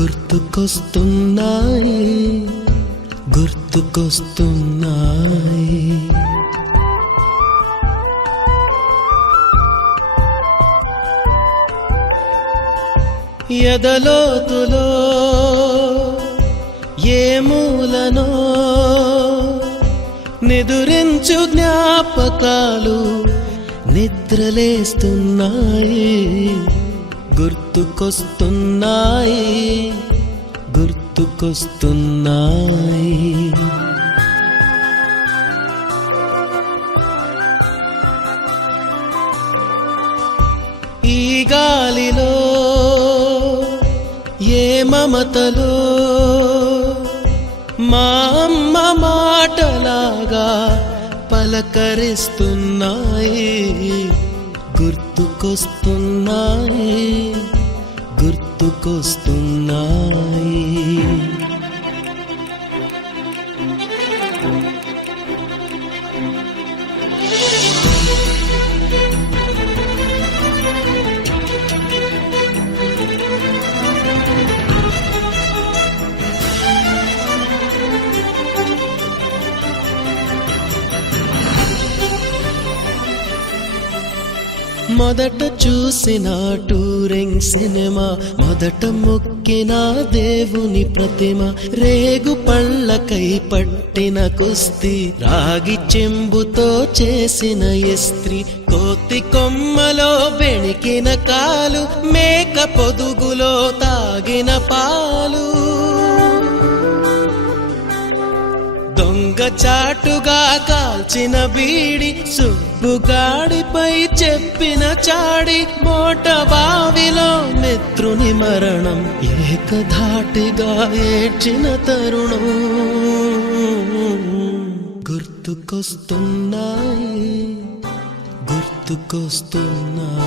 గుర్తుకొస్తున్నాయి గుర్తుకొస్తున్నాయి. ఎదలోతులో ఏ మూలనో నిదురించు జ్ఞాపకాలు నిద్రలేస్తున్నాయి గుర్తుకొస్తున్నాయి గుర్తుకొస్తున్నాయి. ఈ గాలిలో ఏ మమతలో మా అమ్మ మాటలాగా పలకరిస్తున్నాయి గుర్తుకొస్తున్నాయి గుర్తుకొస్తున్నాయి. మొదట చూసిన టూరింగ్ సినిమా, మొదట మొక్కిన దేవుని ప్రతిమ, రేగు పళ్ళకై పట్టిన కుస్తీ, రాగి చెంబుతో చేసిన ఇస్త్రీ, కోతి కొమ్మలో బెణికిన కాలు, మేక పొదుగులో తాగిన పాలు, దొంగ చాటుగా కాల్చిన బీడి, సుబ్బుగాడిపై చెప్పిన చాడి, మోట బావిలో మిత్రుని మరణం, ఏకధాటిగా ఏడ్చిన తరుణం గుర్తుకొస్తున్నాయి గుర్తుకొస్తున్నాయి.